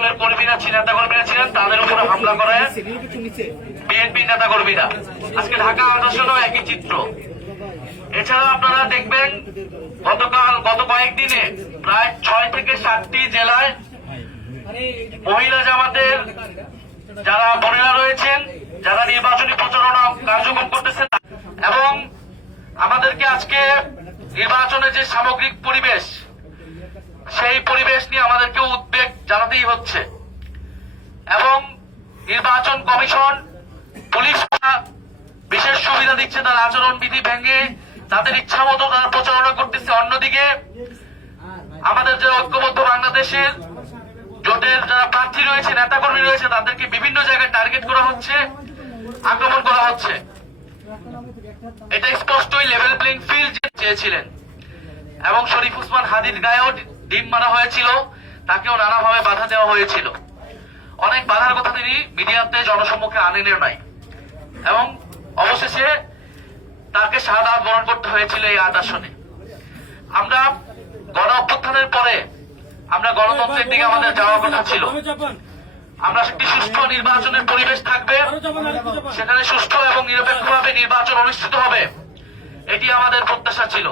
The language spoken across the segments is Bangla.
দলের কর্মীরা নেতা কর্মীরা ছিলেন, তাদের উপরে হামলা করে বিএনপি নেতা কর্মীরা। আজকে ঢাকা আদর্শেরও একই চিত্র। এছাড়া আপনারা দেখবেন গত কয়েকদিনে প্রায় 6 থেকে 7টি জেলায় মহিলা জামাতের যারা বোনেরা রয়েছেন, যারা নির্বাচনী প্রচারণা কার্যক্রম করতেছেন, এবং আমাদেরকে আজকে নির্বাচনের যে সামগ্রিক পরিবেশ, সেই পরিবেশ নিয়ে আমাদেরকে উদ্বেগ জানাতেই হচ্ছে। এবং নির্বাচন কমিশন, পুলিশ বিশেষ সুবিধা দিচ্ছে, তার আচরণবিধি ভেঙে তাদের ইচ্ছা মতো তারা প্রচারণা করতেছে। অন্যদিকে আমাদের যে ঐক্যবদ্ধ বাংলাদেশের জোটের যারা প্রার্থী রয়েছে, নেতাকর্মী রয়েছে, তাদেরকে বিভিন্ন জায়গায় টার্গেট করা হচ্ছে, আক্রমণ করা হচ্ছে। এটা স্পষ্টই লেভেল প্লেইং ফিল্ড চেয়েছিলেন। এবং শরীফ ওসমান হাদির গায়েও ডিম মারা হয়েছিল, তাকেও নানাভাবে বাধা দেওয়া হয়েছিল। অনেক বাধার কথা তিনি মিডিয়াতে জনসম্মুখে আনেনও নাই, এবং অবশেষে তাকে শাহাদাত বরণ করতে হয়েছিল এই 8 আসনে। আমরা গণ অভ্যুত্থানের পরে আমরা গণতন্ত্রের দিকে আমাদের যাওয়ার কথা ছিল। আমরা একটি সুষ্ঠু নির্বাচনের পরিবেশ থাকবে, সেখানে সুষ্ঠু এবং নিরপেক্ষভাবে নির্বাচন অনুষ্ঠিত হবে, এটি আমাদের প্রত্যাশা ছিল।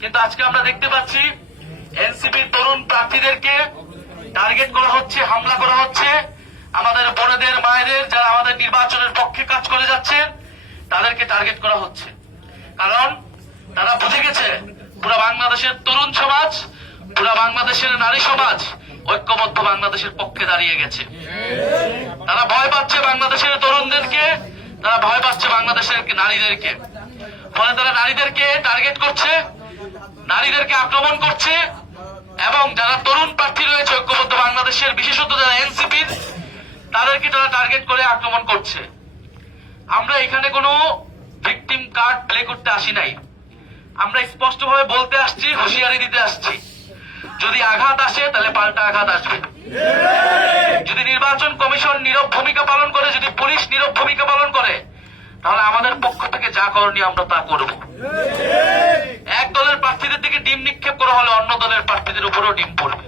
কিন্তু আজকে আমরা দেখতে পাচ্ছি এনসিপির তরুণ প্রার্থীদেরকে টার্গেট করা হচ্ছে, হামলা করা হচ্ছে। আমাদের বোনেদের, মায়েদের, যারা আমাদের নির্বাচনের পক্ষে কাজ করে যাচ্ছেন, তাদেরকে টার্গেট করা হচ্ছে। কারণ তারা বুঝে গেছে পুরো বাংলাদেশের তরুণ সমাজ, পুরো বাংলাদেশের নারী সমাজ ঐক্যবদ্ধ বাংলাদেশের পক্ষে দাঁড়িয়ে গেছে। তারা ভয় পাচ্ছে বাংলাদেশের তরুণদেরকে, তারা ভয় পাচ্ছে বাংলাদেশের নারীদেরকে। ফলে তারা নারীদেরকে টার্গেট করছে, নারীদেরকে আক্রমণ করছে, এবং যারা তরুণ প্রার্থী রয়েছে ঐক্যবদ্ধ বাংলাদেশের, বিশেষত যারা এনসিপির, তাদেরকে তারা টার্গেট করে আক্রমণ করছে। আমরা এখানে কোনো ভিকটিম কার্ড প্লে করতে আসি নাই। আমরা স্পষ্টভাবে বলতে আসছি, হুঁশিয়ারি দিতে আসছি, যদি আঘাত আসে তাহলে পাল্টা আঘাত আসবে। যদি নির্বাচন কমিশন নীরব ভূমিকা পালন করে, যদি পুলিশ নীরব ভূমিকা পালন করে, তাহলে আমাদের পক্ষ থেকে যা করণীয় আমরা তা করব। এক দলের প্রার্থীদের দিকে ডিম নিক্ষেপ করা হলে অন্য দলের প্রার্থীদের উপরেও ডিম পড়বে।